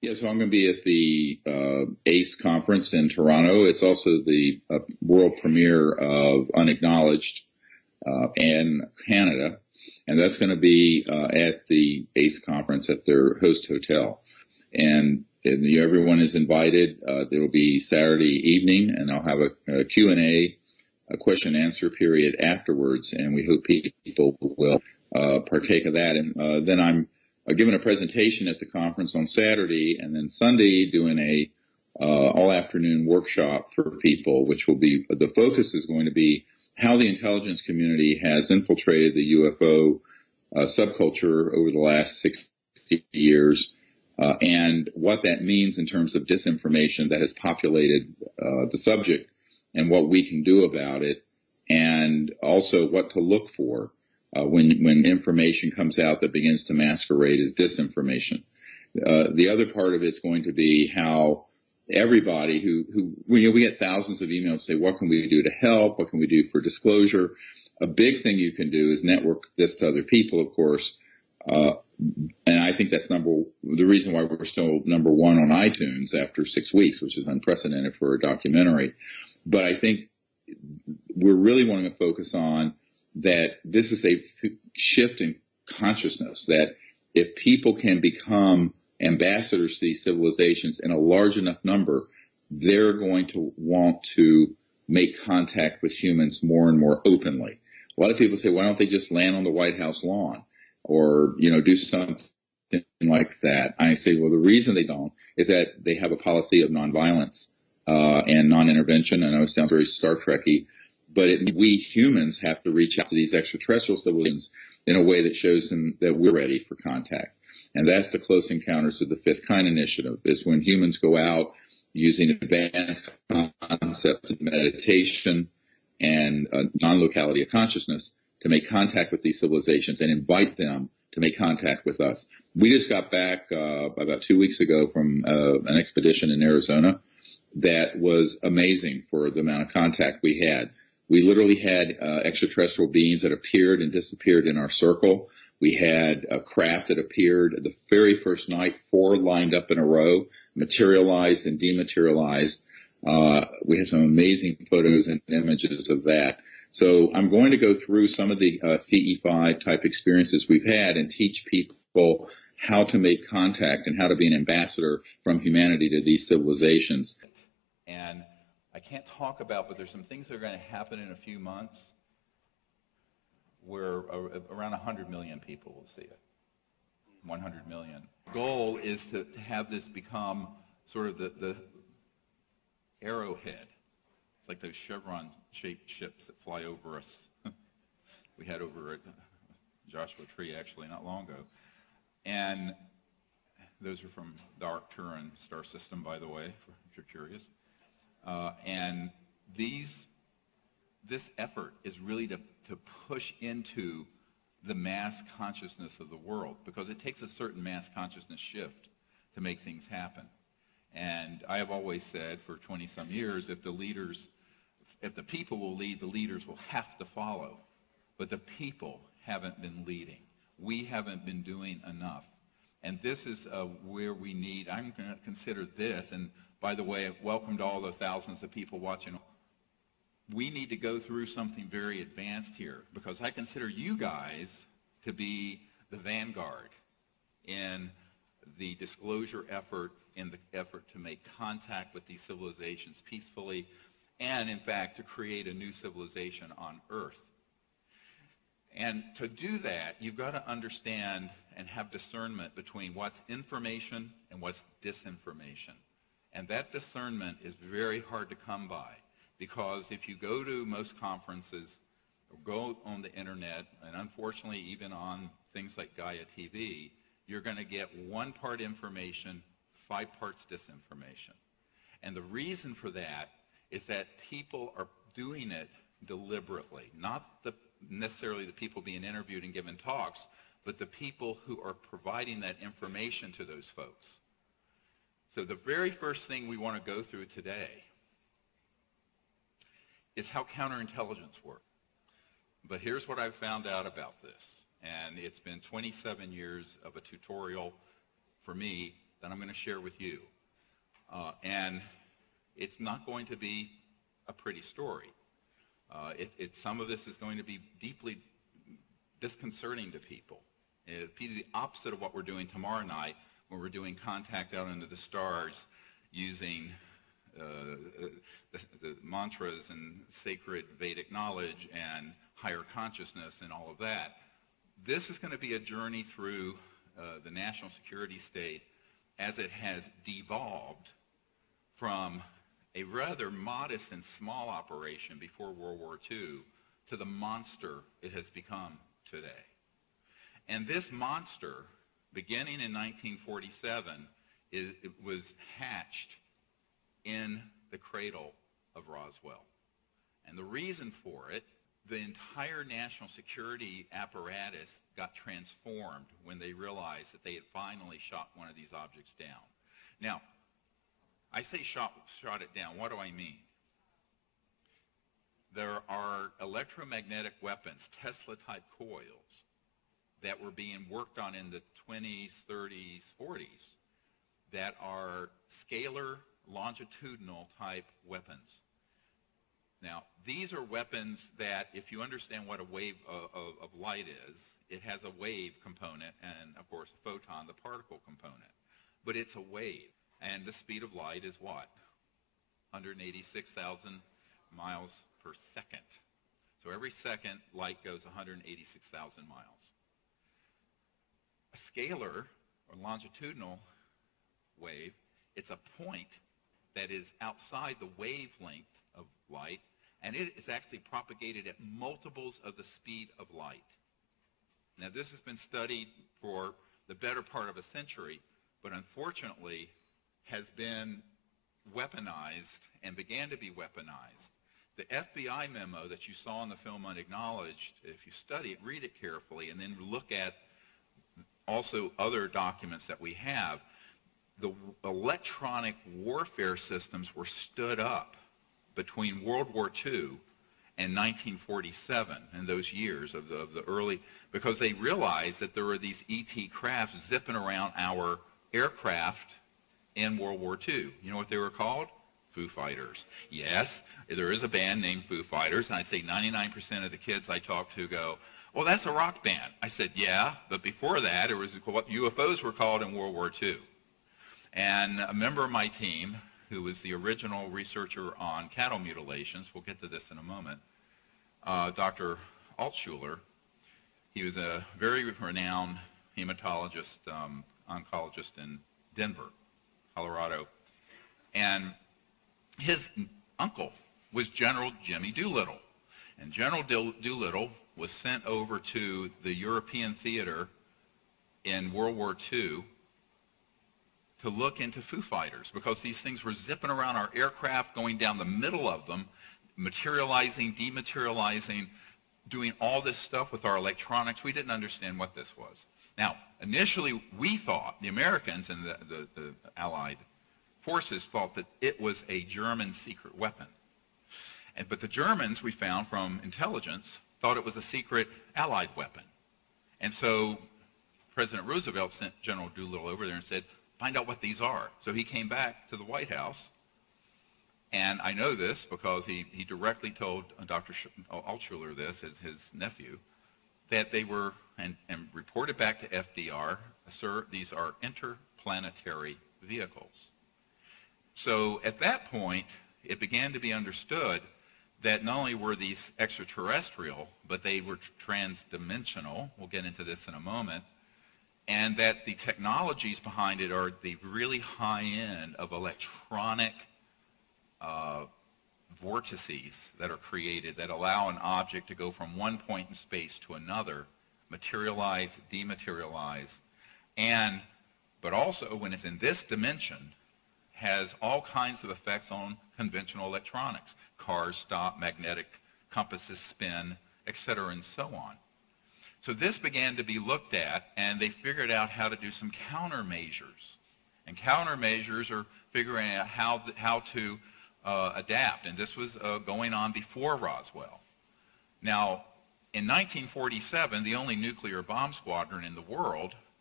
Yeah, so I'm going to be at the ACE conference in Toronto. It's also the world premiere of Unacknowledged in Canada, and that's going to be at the ACE conference at their host hotel. And everyone is invited. It'll be Saturday evening, and I'll have a Q&A, a question and answer period afterwards, and we hope people will partake of that. And then I'm giving a presentation at the conference on Saturday, and then Sunday doing a all-afternoon workshop for people, which will be, the focus is going to be how the intelligence community has infiltrated the UFO subculture over the last 60 years, and what that means in terms of disinformation that has populated the subject and what we can do about it, and also what to look for when information comes out that begins to masquerade as disinformation. The other part of it's going to be how everybody we get thousands of emails say, what can we do to help? What can we do for disclosure? A big thing you can do is network this to other people, of course. And I think that's the reason why we're still number one on iTunes after 6 weeks, which is unprecedented for a documentary. But I think we're really wanting to focus on that this is a shift in consciousness, that if people can become ambassadors to these civilizations in a large enough number, they're going to want to make contact with humans more and more openly. A lot of people say, why don't they just land on the White House lawn or, do something like that? I say, well, the reason they don't is that they have a policy of nonviolence and non-intervention. I know it sounds very Star Trek-y, but we humans have to reach out to these extraterrestrial civilizations in a way that shows them that we're ready for contact. And that's the Close Encounters of the Fifth Kind initiative, is when humans go out using advanced concepts of meditation and non-locality of consciousness to make contact with these civilizations and invite them to make contact with us. We just got back about 2 weeks ago from an expedition in Arizona that was amazing for the amount of contact we had. We literally had extraterrestrial beings that appeared and disappeared in our circle. We had a craft that appeared the very first night, 4 lined up in a row, materialized and dematerialized. We have some amazing photos and images of that. So I'm going to go through some of the CE5 type experiences we've had and teach people how to make contact and how to be an ambassador from humanity to these civilizations. And I can't talk about, but there's some things that are going to happen in a few months where around 100 million people will see it. 100 million. The goal is to have this become sort of the arrowhead. It's like those chevron-shaped ships that fly over us. We had over at Joshua Tree actually not long ago. And those are from the Arcturan star system, by the way, if you're curious. And this effort is really to push into the mass consciousness of the world, because it takes a certain mass consciousness shift to make things happen. And I have always said for 20-some years, if the people will lead, the leaders will have to follow. But the people haven't been leading. We haven't been doing enough. And this is where we need, I'm going to consider this, and by the way, welcome to all the thousands of people watching. We need to go through something very advanced here, because I consider you guys to be the vanguard in the disclosure effort, in the effort to make contact with these civilizations peacefully, and in fact to create a new civilization on Earth. And to do that, you've got to understand and have discernment between what's information and what's disinformation. And that discernment is very hard to come by, because if you go to most conferences or go on the internet, and unfortunately even on things like Gaia TV, you're going to get 1 part information, 5 parts disinformation. And the reason for that is that people are doing it deliberately, not necessarily the people being interviewed and given talks, but the people who are providing that information to those folks. So the very first thing we want to go through today is how counterintelligence works. But here's what I've found out about this. And it's been 27 years of a tutorial for me that I'm going to share with you. And it's not going to be a pretty story. Some of this is going to be deeply disconcerting to people. It'll be the opposite of what we're doing tomorrow night when we're doing contact out into the stars using the mantras and sacred Vedic knowledge and higher consciousness and all of that. This is going to be a journey through the national security state as it has devolved from a rather modest and small operation before World War II to the monster it has become today. And this monster, beginning in 1947, it was hatched in the cradle of Roswell. And the reason for it, the entire national security apparatus got transformed when they realized that they had finally shot one of these objects down. Now, I say shot it down. What do I mean? There are electromagnetic weapons, Tesla-type coils, that were being worked on in the 20s, 30s, 40s that are scalar, longitudinal type weapons. Now, these are weapons that, if you understand what a wave of light is, it has a wave component and, of course, a photon, the particle component. But it's a wave. And the speed of light is what? 186,000 miles per second. So every second, light goes 186,000 miles. A scalar, or longitudinal wave, it's a point that is outside the wavelength of light, and it is actually propagated at multiples of the speed of light. Now, this has been studied for the better part of a century, but unfortunately has been weaponized and began to be weaponized. The FBI memo that you saw in the film Unacknowledged, if you study it, read it carefully, and then look at also other documents that we have, the electronic warfare systems were stood up between World War II and 1947, in those years of the early, because they realized that there were these ET crafts zipping around our aircraft in World War II. You know what they were called? Foo Fighters. Yes, there is a band named Foo Fighters, and I'd say 99% of the kids I talk to go, well, that's a rock band. I said, yeah, but before that, it was what UFOs were called in World War II. And a member of my team, who was the original researcher on cattle mutilations, we'll get to this in a moment, Dr. Altshuler, he was a very renowned hematologist, oncologist in Denver, Colorado. And his uncle was General Jimmy Doolittle. And General Doolittle was sent over to the European theater in World War II to look into Foo Fighters, because these things were zipping around our aircraft, going down the middle of them, materializing, dematerializing, doing all this stuff with our electronics. We didn't understand what this was. Now, initially, we thought, the Americans and the Allied forces thought that it was a German secret weapon. But the Germans, we found from intelligence, thought it was a secret Allied weapon. And so President Roosevelt sent General Doolittle over there and said, find out what these are. So he came back to the White House, and I know this because he directly told Dr. Altshuler this, as his nephew, that they were, and reported back to FDR, sir, these are interplanetary vehicles. So at that point, it began to be understood that not only were these extraterrestrial, but they were transdimensional. We'll get into this in a moment. And that the technologies behind it are the really high end of electronic vortices that are created that allow an object to go from one point in space to another, materialize, dematerialize, but also when it's in this dimension, has all kinds of effects on conventional electronics. Cars stop, magnetic compasses spin, etc., and so on. So this began to be looked at, and they figured out how to do some countermeasures. And countermeasures are figuring out how to adapt, and this was going on before Roswell. Now, in 1947, the only nuclear bomb squadron in the world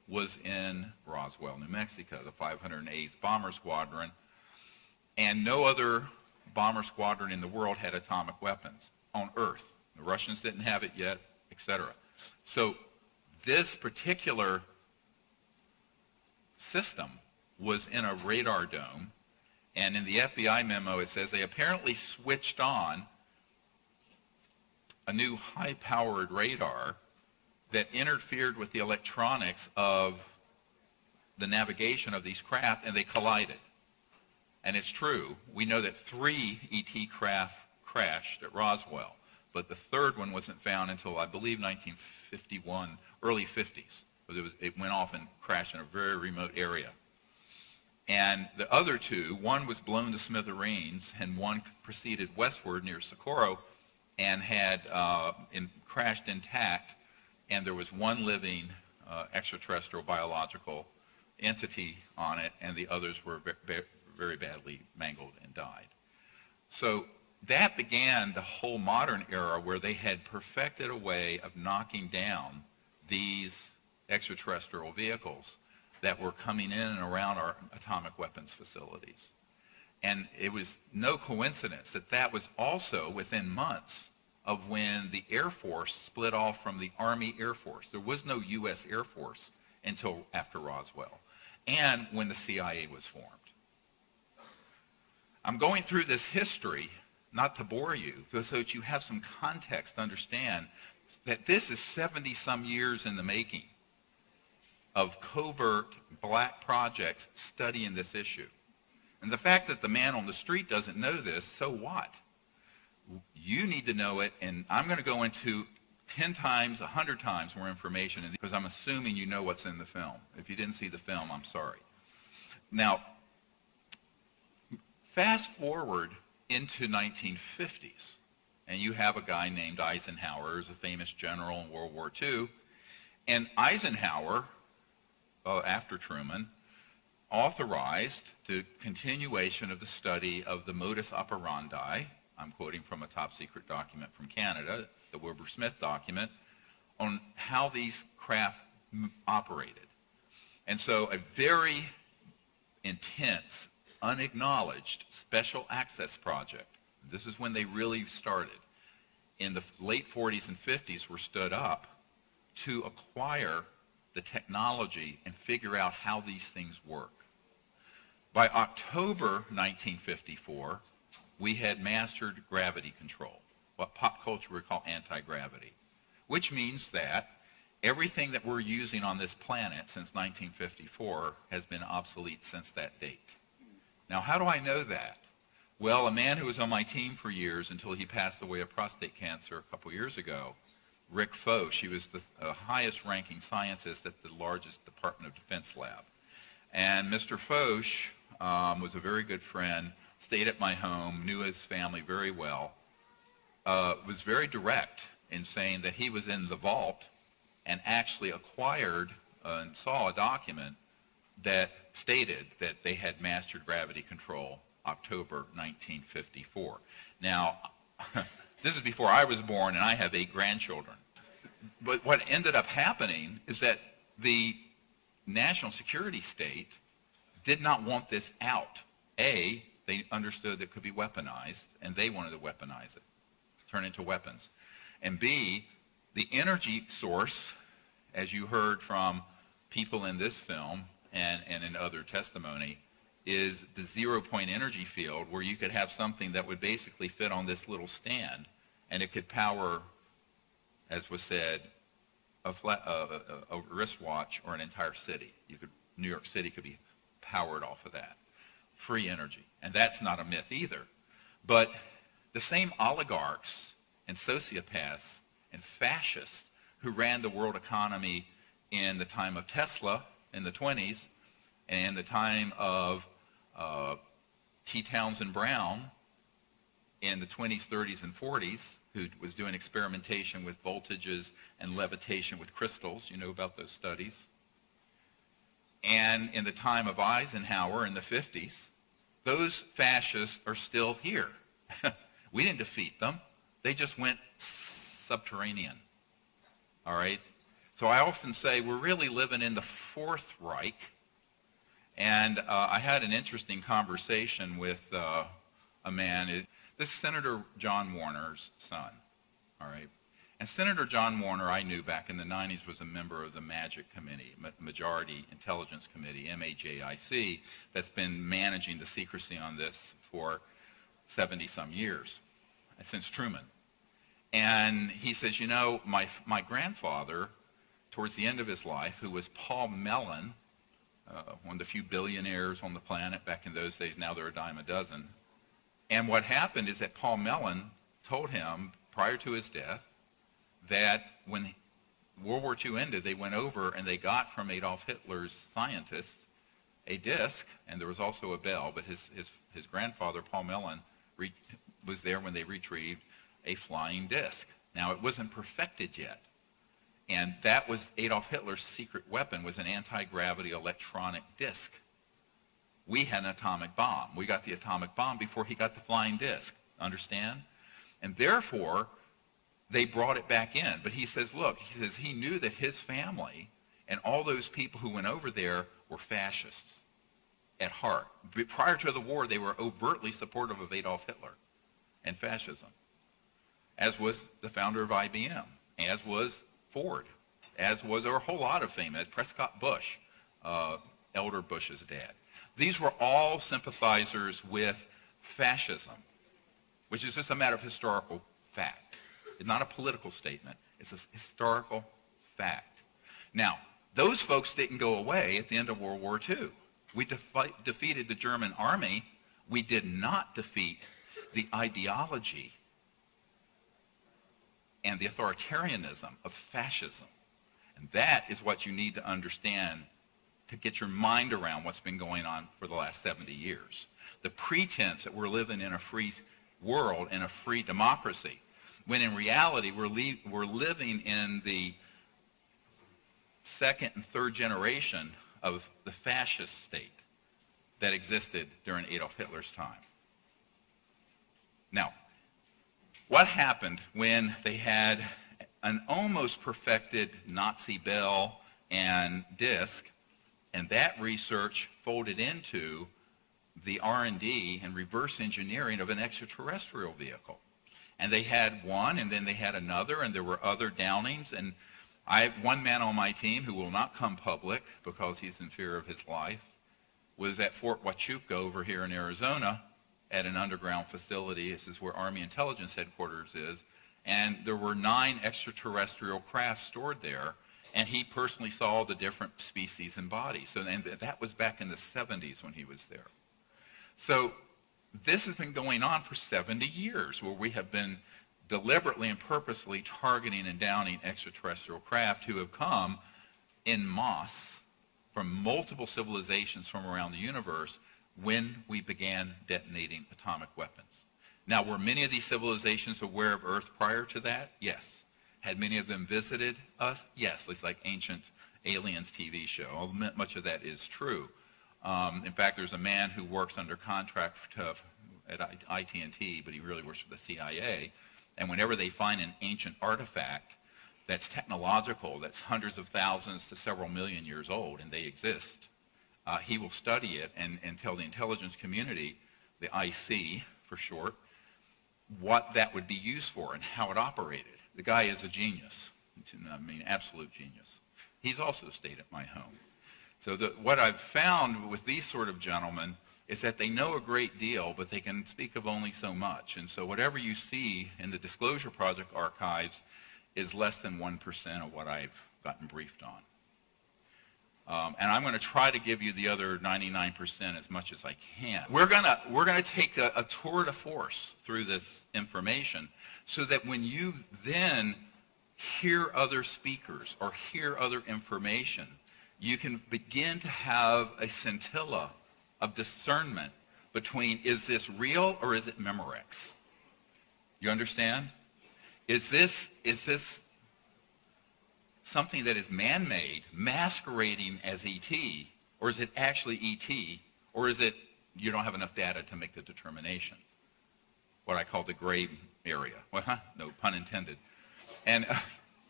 was in Roswell, New Mexico, the 508th Bomber Squadron, and no other bomber squadron in the world had atomic weapons on Earth. The Russians didn't have it yet, etc. So this particular system was in a radar dome, and in the FBI memo it says they apparently switched on a new high-powered radar that interfered with the electronics of the navigation of these craft, and they collided. And it's true. We know that 3 ET craft crashed at Roswell, but the third one wasn't found until, I believe, 1951, early 50s. It went off and crashed in a very remote area. And the other 2, one was blown to smithereens, and one proceeded westward near Socorro and had crashed intact, and there was one living extraterrestrial biological entity on it, and the others were very badly mangled and died. So that began the whole modern era where they had perfected a way of knocking down these extraterrestrial vehicles that were coming in and around our atomic weapons facilities. And it was no coincidence that that was also within months of when the Air Force split off from the Army Air Force. There was no U.S. Air Force until after Roswell, and when the CIA was formed. I'm going through this history not to bore you, but so that you have some context to understand that this is 70-some years in the making of covert black projects studying this issue. And the fact that the man on the street doesn't know this, so what? You need to know it, and I'm going to go into 10 times, 100 times more information because I'm assuming you know what's in the film. If you didn't see the film, I'm sorry. Now, fast forward into 1950s, and you have a guy named Eisenhower, who's a famous general in World War II, and Eisenhower, after Truman, authorized the continuation of the study of the modus operandi. I'm quoting from a top secret document from Canada, the Wilbur-Smith document, on how these craft operated. And so a very intense, unacknowledged special access project, this is when they really started, in the late 40s and 50s were stood up to acquire the technology and figure out how these things work. By October 1954, we had mastered gravity control, what pop culture would call anti-gravity, which means that everything that we're using on this planet since 1954 has been obsolete since that date. Now, how do I know that? Well, a man who was on my team for years until he passed away of prostate cancer a couple years ago, Rick Foch, he was the highest-ranking scientist at the largest Department of Defense lab. And Mr. Foch was a very good friend, stayed at my home, knew his family very well, was very direct in saying that he was in the vault and actually acquired and saw a document that stated that they had mastered gravity control October 1954. Now, this is before I was born, and I have 8 grandchildren. But what ended up happening is that the national security state did not want this out. A, they understood it could be weaponized, and they wanted to weaponize it, turn it into weapons. And B, the energy source, as you heard from people in this film and in other testimony, is the zero-point energy field, where you could have something that would basically fit on this little stand, and it could power, as was said, a wristwatch or an entire city. New York City could be powered off of that. Free energy. And that's not a myth either. But the same oligarchs and sociopaths and fascists who ran the world economy in the time of Tesla in the 20s and the time of T. Townsend Brown in the 20s, 30s, and 40s, who was doing experimentation with voltages and levitation with crystals. You know about those studies. And in the time of Eisenhower in the 50s, those fascists are still here. We didn't defeat them. They just went subterranean. All right? So I often say we're really living in the Fourth Reich. And I had an interesting conversation with a man. This is Senator John Warner's son, all right? And Senator John Warner, I knew back in the 90s, was a member of the MAGIC Committee, Majority Intelligence Committee, MAJIC, that's been managing the secrecy on this for 70-some years, since Truman. And he says, you know, my grandfather, towards the end of his life, who was Paul Mellon, one of the few billionaires on the planet back in those days, now they're a dime a dozen. And what happened is that Paul Mellon told him, prior to his death, that when World War II ended, they went over and they got from Adolf Hitler's scientists a disc, and there was also a bell, but his grandfather, Paul Mellon, was there when they retrieved a flying disc. Now, it wasn't perfected yet. And that was Adolf Hitler's secret weapon, was an anti-gravity electronic disc. We had an atomic bomb. We got the atomic bomb before he got the flying disc. Understand? And therefore, they brought it back in. But he says, look, he says he knew that his family and all those people who went over there were fascists at heart. But prior to the war, they were overtly supportive of Adolf Hitler and fascism, as was the founder of IBM, as was Ford, as was a whole lot of famous, Prescott Bush, Elder Bush's dad. These were all sympathizers with fascism, which is just a matter of historical fact. It's not a political statement. It's a historical fact. Now, those folks didn't go away at the end of World War II. We defeated the German army. We did not defeat the ideology and the authoritarianism of fascism. And that is what you need to understand to get your mind around what's been going on for the last 70 years. The pretense that we're living in a free world and a free democracy, when in reality we're living in the second and third generation of the fascist state that existed during Adolf Hitler's time. Now, what happened when they had an almost perfected Nazi bell and disc, and that research folded into the R&D and reverse engineering of an extraterrestrial vehicle? And they had one, and then they had another, and there were other downings. And I have one man on my team who will not come public because he's in fear of his life, was at Fort Huachuca over here in Arizona, at an underground facility. This is where Army Intelligence Headquarters is. And there were 9 extraterrestrial craft stored there. And he personally saw the different species and bodies. So and that was back in the 70s when he was there. So this has been going on for 70 years, where we have been deliberately and purposely targeting and downing extraterrestrial craft who have come en masse from multiple civilizations from around the universe when we began detonating atomic weapons. Now, were many of these civilizations aware of Earth prior to that? Yes. Had many of them visited us? Yes. It's like Ancient Aliens TV show. Much of that is true. In fact, there's a man who works under contract at IT&T, but he really works for the CIA. And whenever they find an ancient artifact that's technological, that's hundreds of thousands to several million years old, and they exist, he will study it and tell the intelligence community, the IC for short, what that would be used for and how it operated. The guy is a genius. I mean, absolute genius. He's also stayed at my home. So what I've found with these sort of gentlemen is that they know a great deal, but they can speak of only so much. And so whatever you see in the Disclosure Project archives is less than 1% of what I've gotten briefed on. And I'm going to try to give you the other 99% as much as I can. We're going to take a tour de force through this information so that when you then hear other speakers or hear other information, you can begin to have a scintilla of discernment between, is this real or is it Memorex? You understand? Is this something that is man-made, masquerading as ET, or is it actually ET, or is it you don't have enough data to make the determination? What I call the gray area. Well, no pun intended. And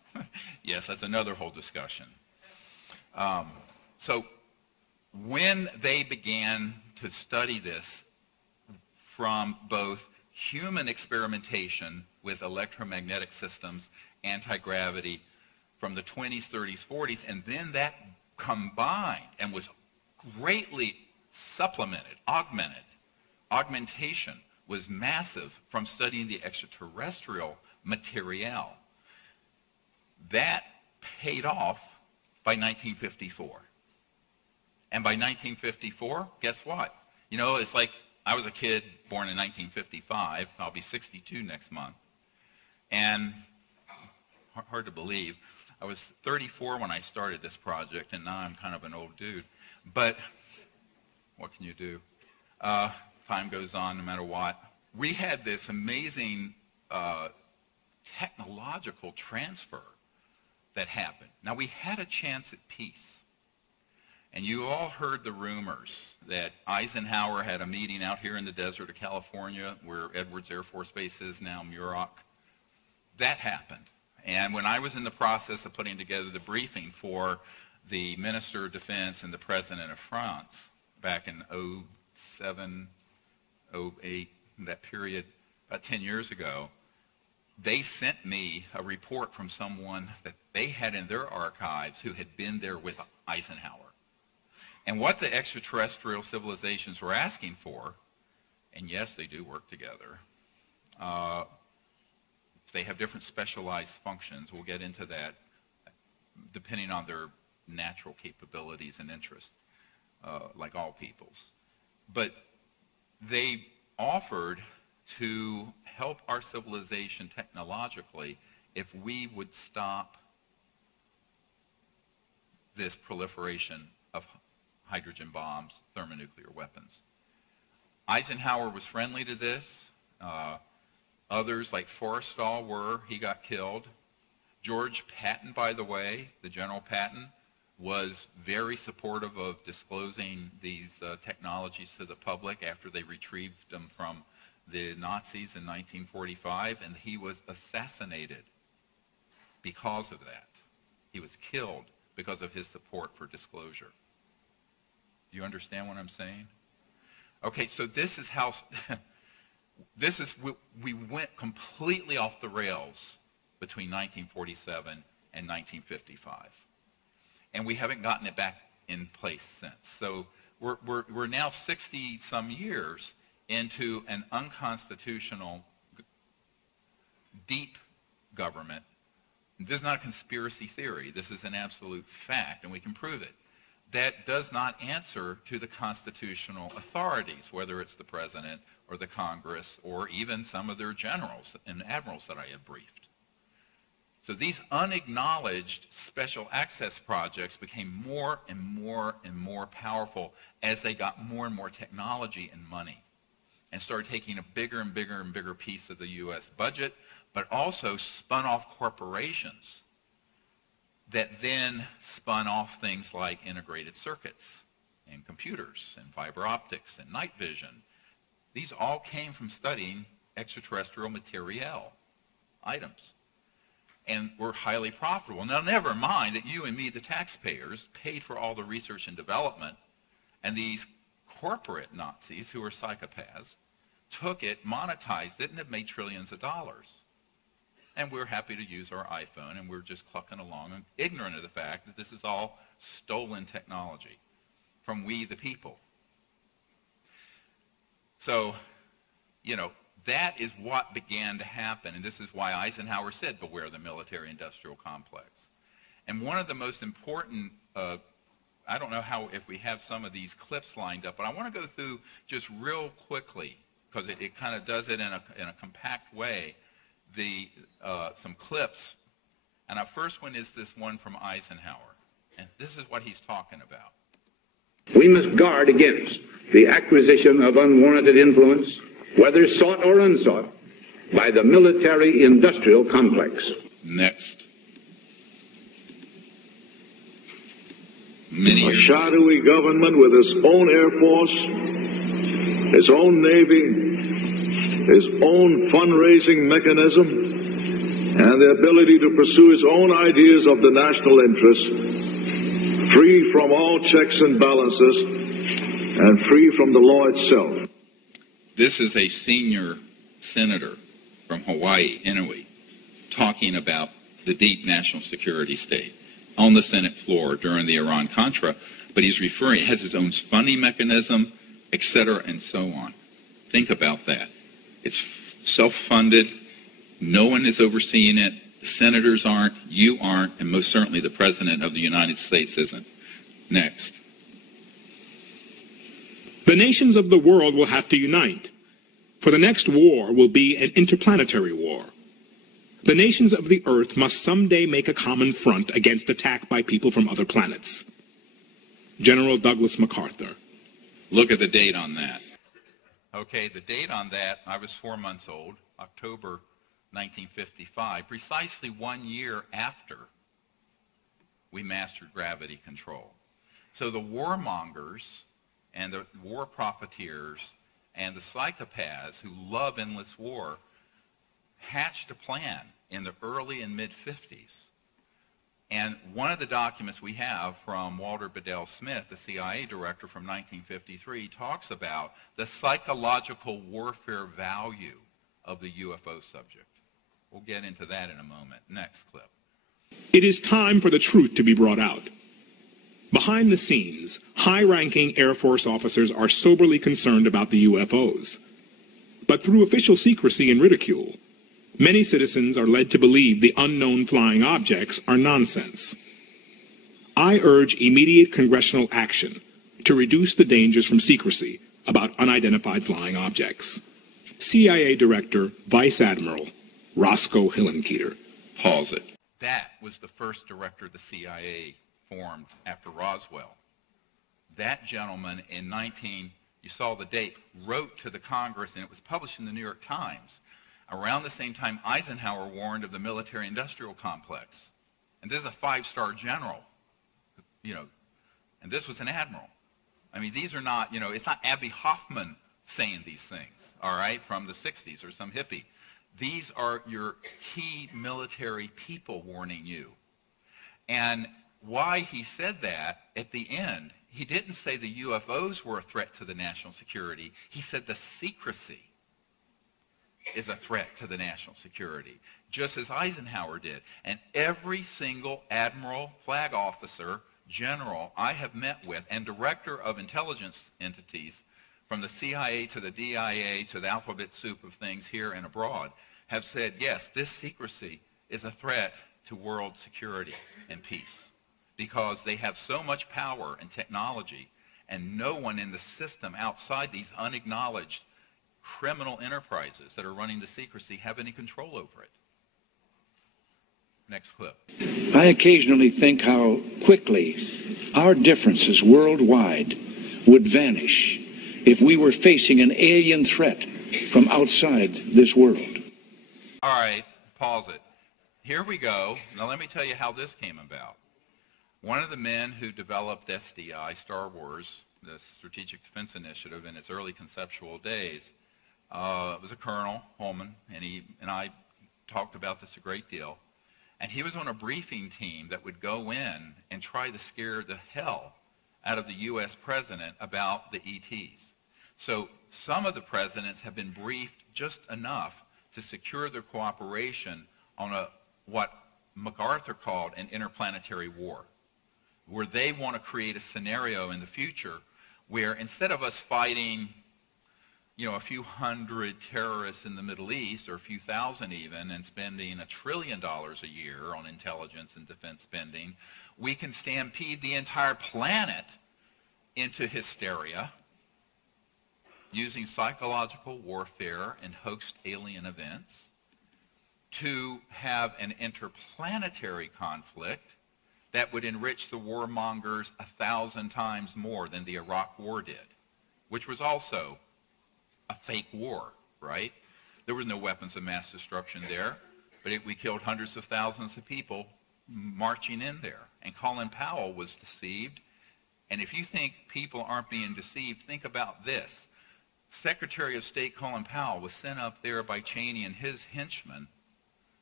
Yes, that's another whole discussion. So when they began to study this from both human experimentation with electromagnetic systems, anti-gravity, from the 20s, 30s, 40s, and then that combined and was greatly supplemented, augmentation was massive from studying the extraterrestrial material. That paid off by 1954. And by 1954, guess what? You know, it's like I was a kid born in 1955. I'll be 62 next month. And hard to believe, I was 34 when I started this project, and now I'm kind of an old dude. But what can you do? Time goes on no matter what. We had this amazing technological transfer that happened. Now, we had a chance at peace. And you all heard the rumors that Eisenhower had a meeting out here in the desert of California where Edwards Air Force Base is now, Muroc. That happened. And when I was in the process of putting together the briefing for the Minister of Defense and the President of France back in 07, 08, that period, about 10 years ago, they sent me a report from someone that they had in their archives who had been there with Eisenhower. And what the extraterrestrial civilizations were asking for, and yes, they do work together, they have different specialized functions. We'll get into that depending on their natural capabilities and interests, like all peoples. But they offered to help our civilization technologically if we would stop this proliferation of hydrogen bombs, thermonuclear weapons. Eisenhower was friendly to this. Others like Forrestal were. He got killed. George Patton, by the way, the General Patton, was very supportive of disclosing these technologies to the public after they retrieved them from the Nazis in 1945, and he was assassinated because of that. He was killed because of his support for disclosure. Do you understand what I'm saying? Okay, so this is how, we went completely off the rails between 1947 and 1955. And we haven't gotten it back in place since. So we're now 60-some years into an unconstitutional, deep government. This is not a conspiracy theory. This is an absolute fact, and we can prove it. That does not answer to the constitutional authorities, whether it's the president or the Congress or even some of their generals and admirals that I have briefed. So these unacknowledged special access projects became more and more and more powerful as they got more and more technology and money and started taking a bigger and bigger and bigger piece of the U.S. budget, but also spun off corporations that then spun off things like integrated circuits and computers and fiber optics and night vision. These all came from studying extraterrestrial material items and were highly profitable. Now, never mind that you and me, the taxpayers, paid for all the research and development, and these corporate Nazis, who are psychopaths, took it, monetized it, and have made trillions of dollars. And we're happy to use our iPhone, and we're just clucking along and ignorant of the fact that this is all stolen technology from we the people. So, you know, that is what began to happen, and this is why Eisenhower said, beware the military-industrial complex. And one of the most important, I don't know how, if we have some of these clips lined up, but I want to go through just real quickly, because it kind of does it in a compact way, some clips. And our first one is this one from Eisenhower, and this is what he's talking about. We must guard against the acquisition of unwarranted influence, whether sought or unsought, by the military-industrial complex. Next. A shadowy government with its own Air Force, its own Navy, its own fundraising mechanism, and the ability to pursue his own ideas of the national interest, free from all checks and balances, and free from the law itself. This is a senior senator from Hawaii, Inouye, talking about the deep national security state on the Senate floor during the Iran-Contra, but he's referring, it has his own funding mechanism, et cetera, and so on. Think about that. It's self-funded. No one is overseeing it. The senators aren't, you aren't, and most certainly the President of the United States isn't. Next. The nations of the world will have to unite, for the next war will be an interplanetary war. The nations of the Earth must someday make a common front against attack by people from other planets. General Douglas MacArthur. Look at the date on that. Okay, the date on that, I was 4 months old, October 1955, precisely 1 year after we mastered gravity control. So the warmongers and the war profiteers and the psychopaths who love endless war hatched a plan in the early and mid-50s. And one of the documents we have from Walter Bedell Smith, the CIA director from 1953, talks about the psychological warfare value of the UFO subject. We'll get into that in a moment. Next clip. It is time for the truth to be brought out. Behind the scenes, high-ranking Air Force officers are soberly concerned about the UFOs. But through official secrecy and ridicule, many citizens are led to believe the unknown flying objects are nonsense. I urge immediate congressional action to reduce the dangers from secrecy about unidentified flying objects. CIA Director, Vice Admiral Roscoe Hillenkoetter. Pause it. That was the first director the CIA formed after Roswell. That gentleman in you saw the date, wrote to the Congress, and it was published in the New York Times. Around the same time, Eisenhower warned of the military-industrial complex. And this is a 5-star general, and this was an admiral. I mean, these are not, it's not Abby Hoffman saying these things, all right, from the 60s or some hippie. These are your key military people warning you. And why he said that at the end, he didn't say the UFOs were a threat to the national security. He said the secrecy is a threat to the national security, just as Eisenhower did. And every single admiral, flag officer, general I have met with, and director of intelligence entities, from the CIA to the DIA to the alphabet soup of things here and abroad, have said, yes, this secrecy is a threat to world security and peace, because they have so much power and technology, and no one in the system outside these unacknowledged criminal enterprises that are running the secrecy have any control over it. Next clip. I occasionally think how quickly our differences worldwide would vanish if we were facing an alien threat from outside this world. All right, pause it. Here we go. Now let me tell you how this came about. One of the men who developed SDI, Star Wars, the Strategic Defense Initiative, in its early conceptual days, was a Colonel, Holman, and I talked about this a great deal. And he was on a briefing team that would go in and try to scare the hell out of the U.S. president about the ETs. So some of the presidents have been briefed just enough to secure their cooperation on what MacArthur called an interplanetary war, where they want to create a scenario in the future where instead of us fighting a few hundred terrorists in the Middle East, or a few thousand even, and spending $1 trillion a year on intelligence and defense spending, we can stampede the entire planet into hysteria using psychological warfare and hoaxed alien events to have an interplanetary conflict that would enrich the warmongers 1,000 times more than the Iraq War did, which was also a fake war, right? There was no weapons of mass destruction there, but we killed hundreds of thousands of people marching in there. And Colin Powell was deceived. And if you think people aren't being deceived, think about this. Secretary of State Colin Powell was sent up there by Cheney and his henchmen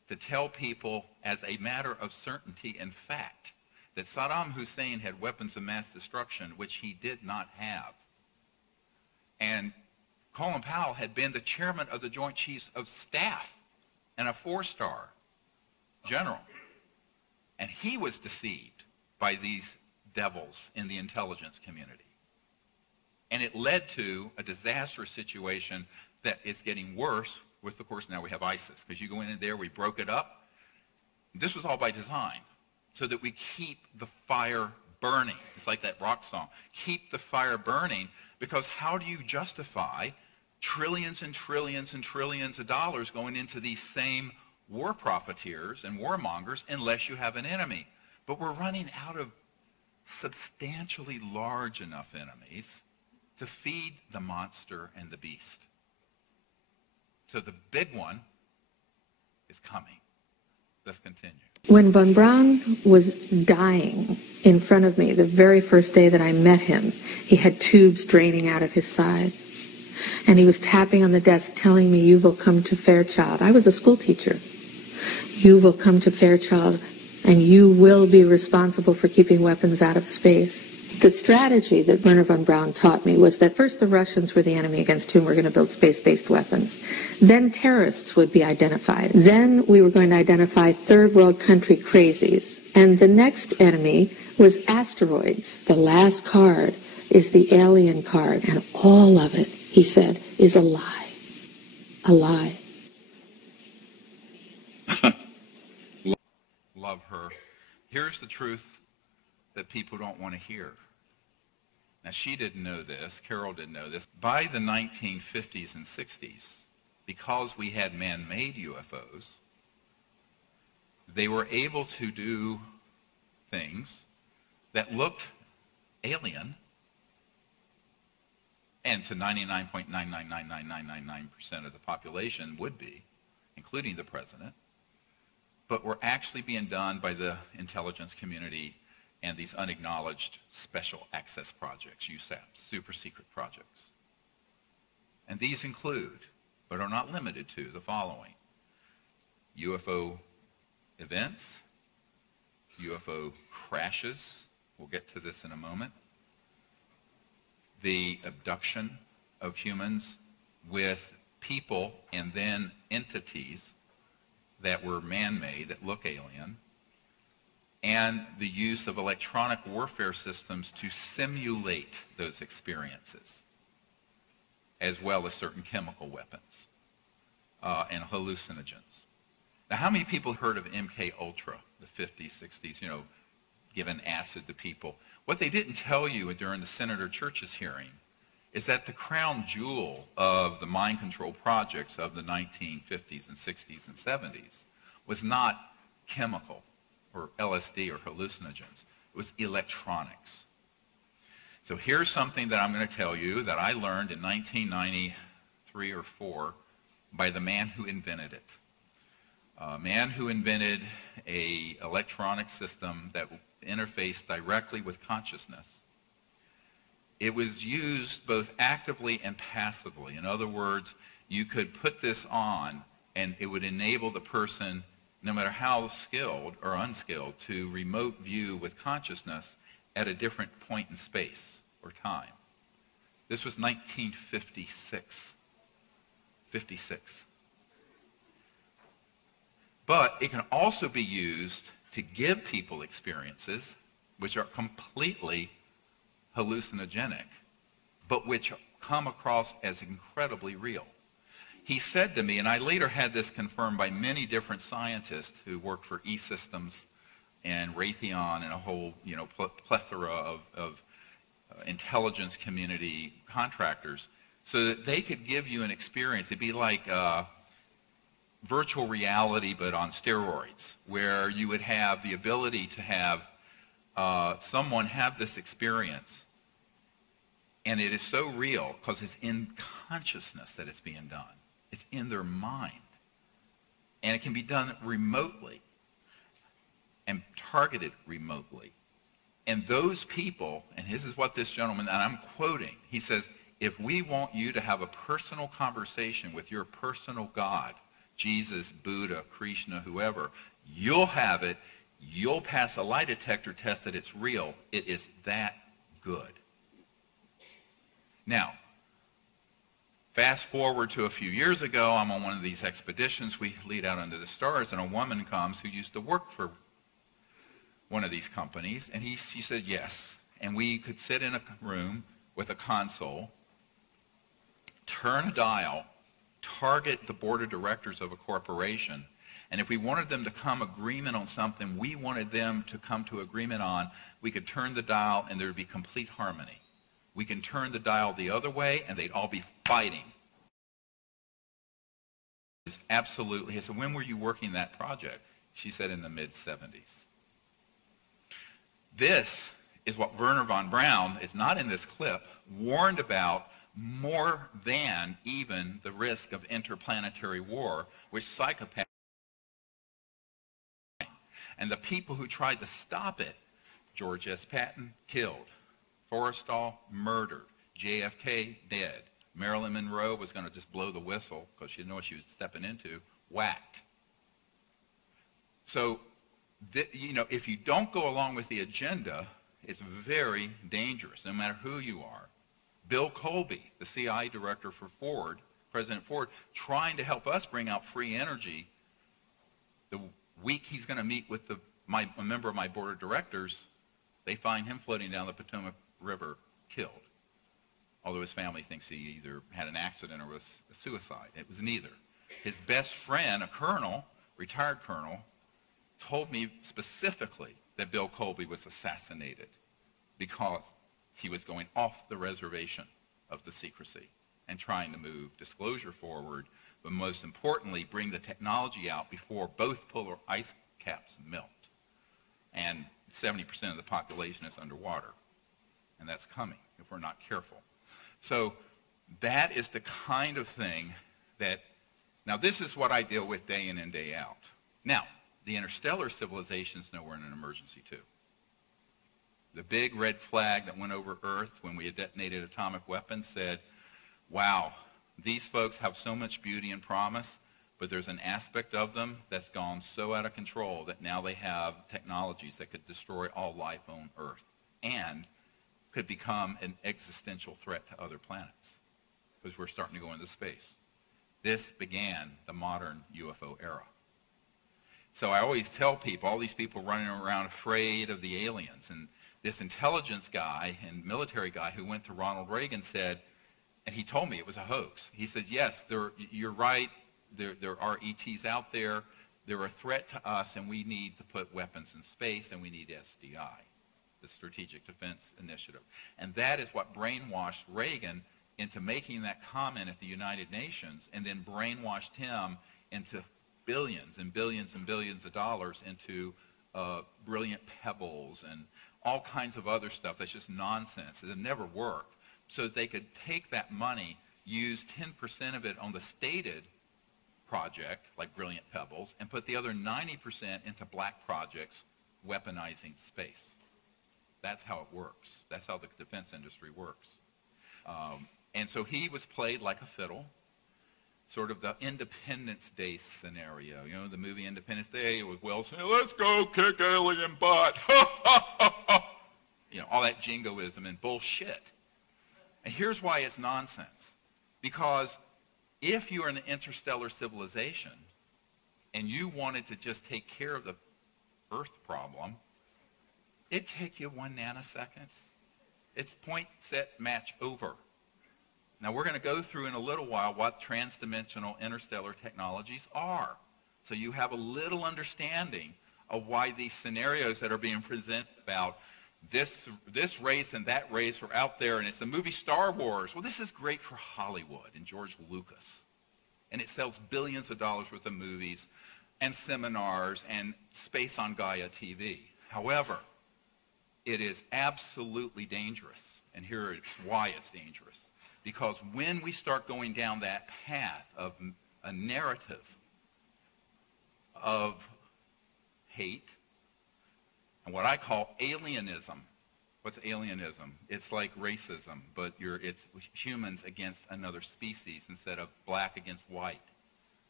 to tell people as a matter of certainty and fact that Saddam Hussein had weapons of mass destruction, which he did not have. And Colin Powell had been the chairman of the Joint Chiefs of Staff and a 4-star general. And he was deceived by these devils in the intelligence community. And it led to a disastrous situation that is getting worse with, of course, now we have ISIS. Because you go in there, we broke it up. This was all by design, so that we keep the fire burning. It's like that rock song. Keep the fire burning, because how do you justify trillions and trillions and trillions of dollars going into these same war profiteers and warmongers unless you have an enemy? But we're running out of substantially large enough enemies to feed the monster and the beast. So the big one is coming. Let's continue. When von Braun was dying in front of me, the very first day that I met him, he had tubes draining out of his side. And he was tapping on the desk telling me, "You will come to Fairchild." I was a school teacher. "You will come to Fairchild and you will be responsible for keeping weapons out of space." The strategy that Wernher von Braun taught me was that first the Russians were the enemy against whom we're going to build space-based weapons. Then terrorists would be identified. Then we were going to identify third world country crazies. And the next enemy was asteroids. The last card is the alien card. And all of it, he said, is a lie. A lie. Love her. Here's the truth that people don't want to hear. Now, she didn't know this, Carol didn't know this. By the 1950s and 60s, because we had man-made UFOs, they were able to do things that looked alien, and to 99.9999999% of the population would be, including the president, but were actually being done by the intelligence community and these unacknowledged special access projects, USAPs, super secret projects. And these include, but are not limited to, the following: UFO events, UFO crashes, we'll get to this in a moment, the abduction of humans with people and then entities that were man-made, that look alien, and the use of electronic warfare systems to simulate those experiences, as well as certain chemical weapons and hallucinogens. Now, how many people heard of MK Ultra, the 50s, 60s, giving acid to people? What they didn't tell you during the Senator Church's hearing is that the crown jewel of the mind control projects of the 1950s and 60s and 70s was not chemical or LSD or hallucinogens. It was electronics. So here's something that I'm going to tell you that I learned in 1993 or 4 by the man who invented it. A man who invented an electronic system that interfaced directly with consciousness. It was used both actively and passively. In other words, you could put this on and it would enable the person, no matter how skilled or unskilled, to remote view with consciousness at a different point in space or time. This was 1956. 56. But it can also be used to give people experiences which are completely hallucinogenic, but which come across as incredibly real. He said to me, and I later had this confirmed by many different scientists who worked for E-Systems and Raytheon and a whole plethora of intelligence community contractors, so that they could give you an experience. It'd be like virtual reality, but on steroids, where you would have the ability to have someone have this experience, and it is so real because it's in consciousness that it's being done. It's in their mind. And it can be done remotely and targeted remotely. And those people, and this is what this gentleman, and I'm quoting, he says, "If we want you to have a personal conversation with your personal God, Jesus, Buddha, Krishna, whoever, you'll have it. You'll pass a lie detector test that it's real. It is that good. Now, fast forward to a few years ago, I'm on one of these expeditions. We lead out under the stars, and a woman comes who used to work for one of these companies, and she said yes. And we could sit in a room with a console, turn a dial, target the board of directors of a corporation, and if we wanted them to come agreement on something we wanted them to come to agreement on, we could turn the dial and there would be complete harmony. We can turn the dial the other way and they'd all be fighting. Absolutely. He said, when were you working that project? She said in the mid-70s. This is what Wernher von Braun, is not in this clip, warned about more than even the risk of interplanetary war, which psychopaths. And the people who tried to stop it, George S. Patton, killed. Forrestal, murdered. JFK, dead. Marilyn Monroe was going to just blow the whistle because she didn't know what she was stepping into, whacked. So, you know, if you don't go along with the agenda, it's very dangerous, no matter who you are. Bill Colby, the CIA director for Ford, President Ford, trying to help us bring out free energy. The week he's going to meet with a member of my board of directors, they find him floating down the Potomac River, killed. Although his family thinks he either had an accident or was a suicide. It was neither. His best friend, a colonel, retired colonel, told me specifically that Bill Colby was assassinated because he was going off the reservation of the secrecy and trying to move disclosure forward, but most importantly, bring the technology out before both polar ice caps melt. And 70% of the population is underwater. And that's coming if we're not careful. So that is the kind of thing that, now this is what I deal with day in and day out. Now, the interstellar civilizations know we're in an emergency too. The big red flag that went over Earth when we had detonated atomic weapons said, wow, these folks have so much beauty and promise, but there's an aspect of them that's gone so out of control that now they have technologies that could destroy all life on Earth and could become an existential threat to other planets because we're starting to go into space. This began the modern UFO era. So I always tell people, all these people running around afraid of the aliens, and this intelligence guy and military guy who went to Ronald Reagan said, and he told me it was a hoax. He said, yes, you're right, there are ETs out there, they're a threat to us, and we need to put weapons in space, and we need SDI, the Strategic Defense Initiative. And that is what brainwashed Reagan into making that comment at the United Nations, and then brainwashed him into billions and billions and billions of dollars into brilliant pebbles and all kinds of other stuff that's just nonsense. It never worked. So that they could take that money, use 10% of it on the stated project, like brilliant pebbles, and put the other 90% into black projects, weaponizing space. That's how it works. That's how the defense industry works. And so he was played like a fiddle, sort of the Independence Day scenario. You know, the movie Independence Day with Will Smith, let's go kick alien butt. You know, all that jingoism and bullshit. And here's why it's nonsense. Because if you are an interstellar civilization and you wanted to just take care of the Earth problem, it'd take you 1 nanosecond. It's point, set, match, over. Now we're going to go through in a little while what transdimensional interstellar technologies are. So you have a little understanding of why these scenarios that are being presented about this race and that race are out there, and it's the movie Star Wars. Well, this is great for Hollywood and George Lucas. And it sells billions of dollars worth of movies and seminars and space on Gaia TV. However, it is absolutely dangerous. And here is why it's dangerous. Because when we start going down that path of a narrative of hate, and what I call alienism. What's alienism? It's like racism, but it's humans against another species instead of black against white.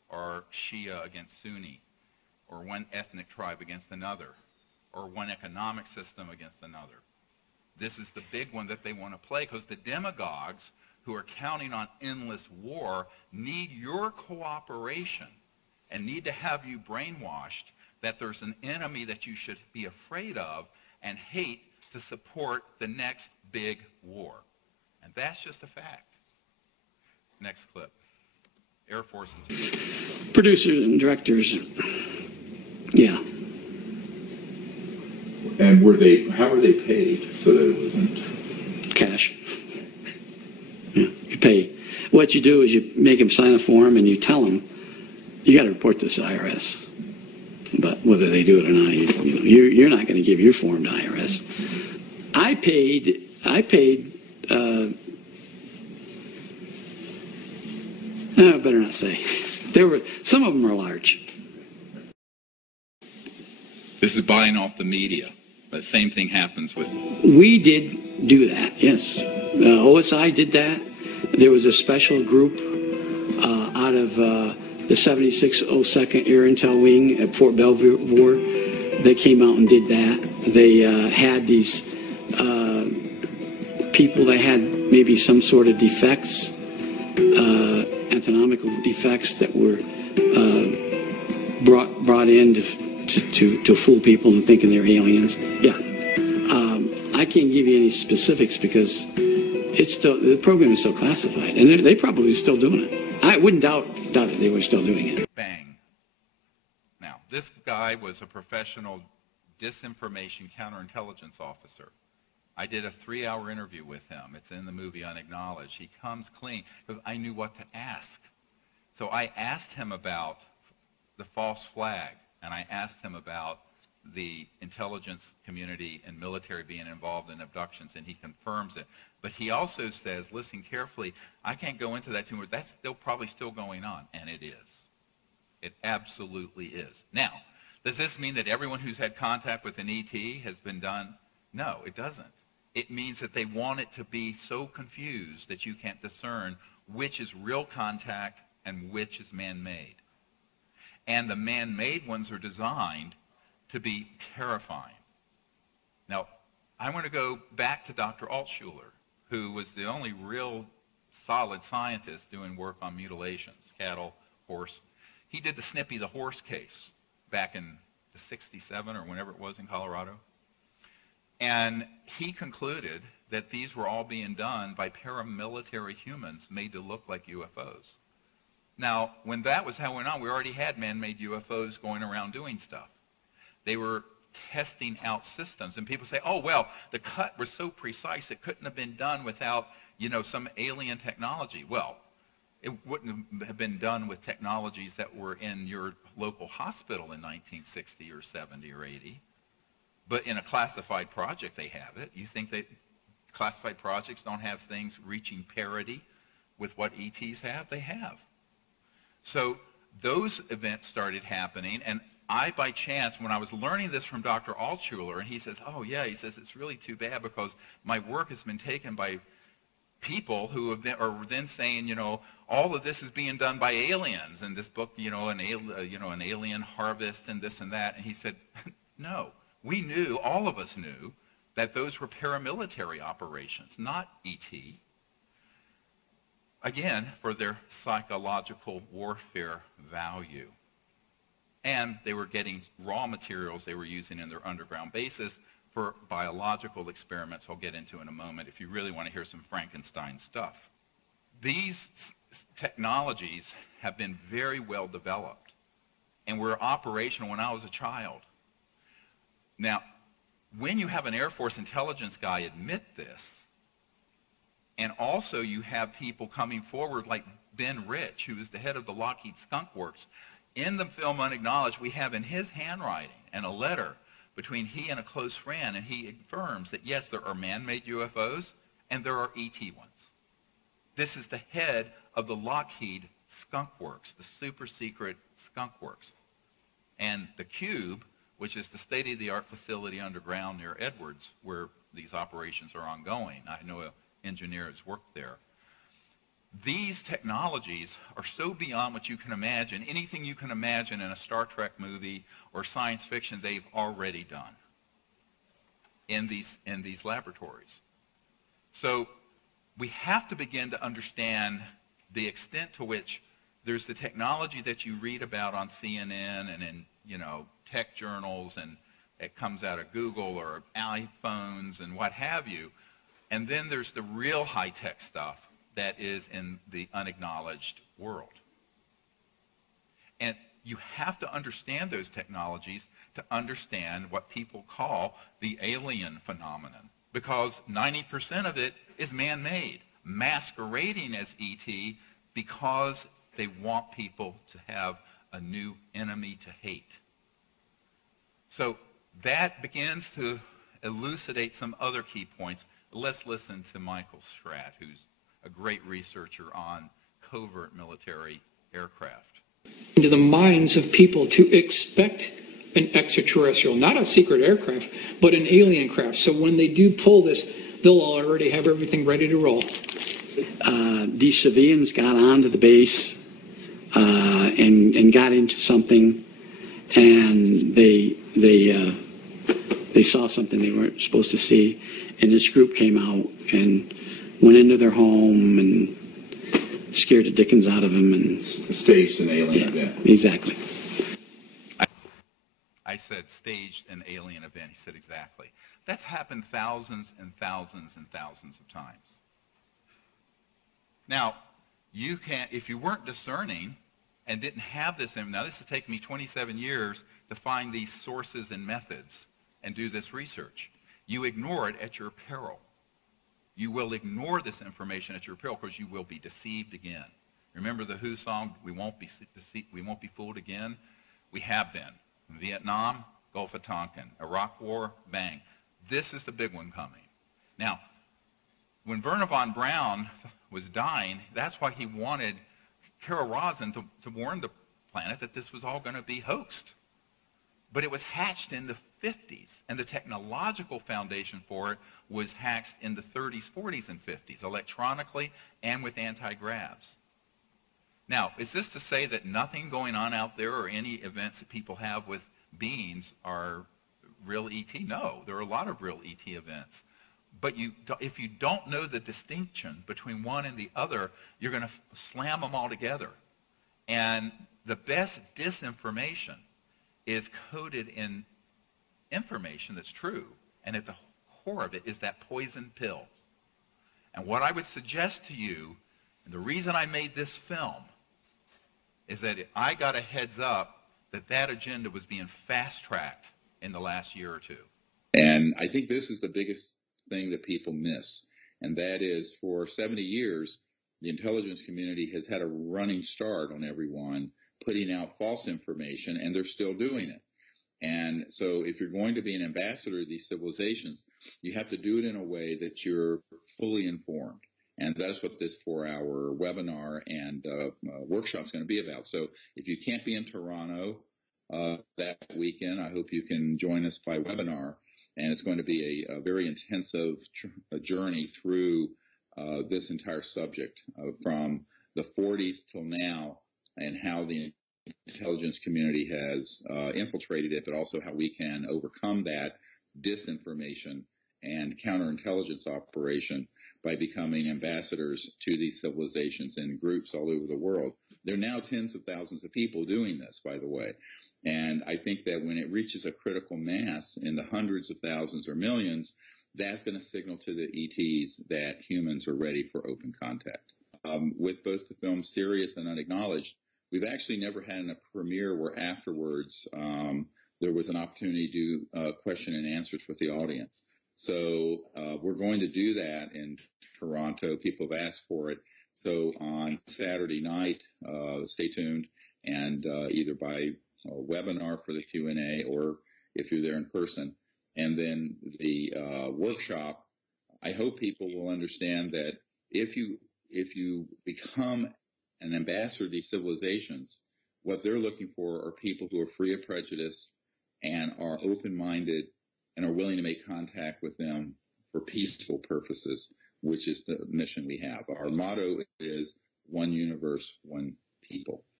or Shia against Sunni, or one ethnic tribe against another, or one economic system against another. This is the big one that they want to play, because the demagogues who are counting on endless war need your cooperation and need to have you brainwashed that there's an enemy that you should be afraid of and hate to support the next big war. And that's just a fact. Next clip. Air Force and producers and directors. Yeah. And how were they paid so that it wasn't Cash. Yeah. You pay. What you do is you make them sign a form and you tell them, you got to report this to IRS. But whether they do it or not, you're not going to give your form to IRS. I paid. I better not say. Some of them are large. This is buying off the media. The same thing happens with... We did do that, yes. OSI did that. There was a special group out of the 7602nd Air Intel Wing at Fort Belvoir. They came out and did that. They had these people that had maybe some sort of defects, anatomical defects that were brought in to fool people into thinking they're aliens. Yeah. I can't give you any specifics because the program is still classified, and they probably still doing it. I wouldn't doubt it. They were still doing it. Bang. Now, this guy was a professional disinformation counterintelligence officer. I did a 3-hour interview with him. It's in the movie Unacknowledged. He comes clean because I knew what to ask. So I asked him about the false flag, and I asked him about the intelligence community and military being involved in abductions, and he confirms it. But he also says, listen carefully, I can't go into that too much. That's probably still going on, and it is. It absolutely is. Now, does this mean that everyone who's had contact with an ET has been done? No, it doesn't. It means that they want it to be so confused that you can't discern which is real contact and which is man-made. And the man-made ones are designed to be terrifying. Now, I want to go back to Dr. Altshuler, who was the only real solid scientist doing work on mutilations, cattle, horse. He did the Snippy the horse case back in the 67 or whenever it was in Colorado. And he concluded that these were all being done by paramilitary humans made to look like UFOs. Now, when that was how it went on, we already had man-made UFOs going around doing stuff. They were testing out systems. And people say, oh, well, the cut was so precise, it couldn't have been done without, some alien technology. Well, it wouldn't have been done with technologies that were in your local hospital in 1960 or 70 or 80. But in a classified project, they have it. You think that classified projects don't have things reaching parity with what ETs have? They have. So those events started happening, and I, by chance, when I was learning this from Dr. Altshuler, and he says, oh, yeah, he says, it's really too bad because my work has been taken by people who are then saying, all of this is being done by aliens, and this book, an alien harvest and this and that. And he said, no, we knew, all of us knew, that those were paramilitary operations, not ET. Again, for their psychological warfare value. And they were getting raw materials they were using in their underground bases for biological experiments I'll get into in a moment if you really want to hear some Frankenstein stuff. These technologies have been very well developed and were operational when I was a child. Now, when you have an Air Force intelligence guy admit this, and also you have people coming forward like Ben Rich, who is the head of the Lockheed Skunk Works. In the film Unacknowledged, we have in his handwriting and a letter between he and a close friend, and he affirms that, yes, there are man-made UFOs and there are ET ones. This is the head of the Lockheed Skunk Works, the super secret Skunk Works. And the Cube, which is the state-of-the-art facility underground near Edwards, where these operations are ongoing. I know an engineer has worked there. these technologies are so beyond what you can imagine. Anything you can imagine in a Star Trek movie or science fiction, they've already done in these laboratories. So we have to begin to understand the extent to which there's the technology that you read about on CNN and in, you know, tech journals, and it comes out of Google or iPhones and what have you. And then there's the real high-tech stuff that is in the unacknowledged world. And you have to understand those technologies to understand what people call the alien phenomenon, because 90% of it is man-made, masquerading as ET because they want people to have a new enemy to hate. So that begins to elucidate some other key points. Let's listen to Michael Stratt, who's a great researcher on covert military aircraft. Into the minds of people to expect an extraterrestrial, not a secret aircraft, but an alien craft. So when they do pull this, they'll already have everything ready to roll. These civilians got onto the base and got into something, and they saw something they weren't supposed to see, and this group came out and went into their home and scared the dickens out of them and staged an alien event. Exactly. I said staged an alien event. He said exactly. That's happened thousands and thousands and thousands of times. Now, you can't, if you weren't discerning and didn't have this, now this has taken me 27 years to find these sources and methods and do this research. You ignore it at your peril. You will ignore this information at your peril because you will be deceived again. Remember the Who song, we won't be fooled again? We have been. Vietnam, Gulf of Tonkin, Iraq War, bang. This is the big one coming. Now, when Wernher von Braun was dying, that's why he wanted Carol Rosin to warn the planet that this was all going to be hoaxed. But it was hatched in the 50s, and the technological foundation for it was hatched in the 30s, 40s, and 50s, electronically and with anti-gravs. Now, is this to say that nothing going on out there or any events that people have with beings are real ET? No, there are a lot of real ET events. But if you don't know the distinction between one and the other, you're going to slam them all together. And the best disinformation is coded in information that's true, and at the core of it is that poison pill. And what I would suggest to you, and the reason I made this film, is that I got a heads up that that agenda was being fast-tracked in the last year or two. And I think this is the biggest thing that people miss, and that is for 70 years, the intelligence community has had a running start on everyone putting out false information, and they're still doing it. And so if you're going to be an ambassador of these civilizations, you have to do it in a way that you're fully informed. And that's what this 4-hour webinar and workshop is going to be about. So if you can't be in Toronto that weekend, I hope you can join us by webinar. And it's going to be a very intensive journey through this entire subject from the 40s till now, and how the intelligence community has infiltrated it, but also how we can overcome that disinformation and counterintelligence operation by becoming ambassadors to these civilizations in groups all over the world. There are now tens of thousands of people doing this, by the way. And I think that when it reaches a critical mass in the hundreds of thousands or millions, that's going to signal to the ETs that humans are ready for open contact. With both the films Serious and Unacknowledged, we've actually never had a premiere where afterwards there was an opportunity to do question and answers with the audience. So we're going to do that in Toronto. People have asked for it. So on Saturday night, stay tuned, and either by webinar for the Q&A or if you're there in person. And then the workshop, I hope people will understand that if you become an ambassador to these civilizations, what they're looking for are people who are free of prejudice and are open-minded and are willing to make contact with them for peaceful purposes. which is the mission we have. Our motto is one universe, one people.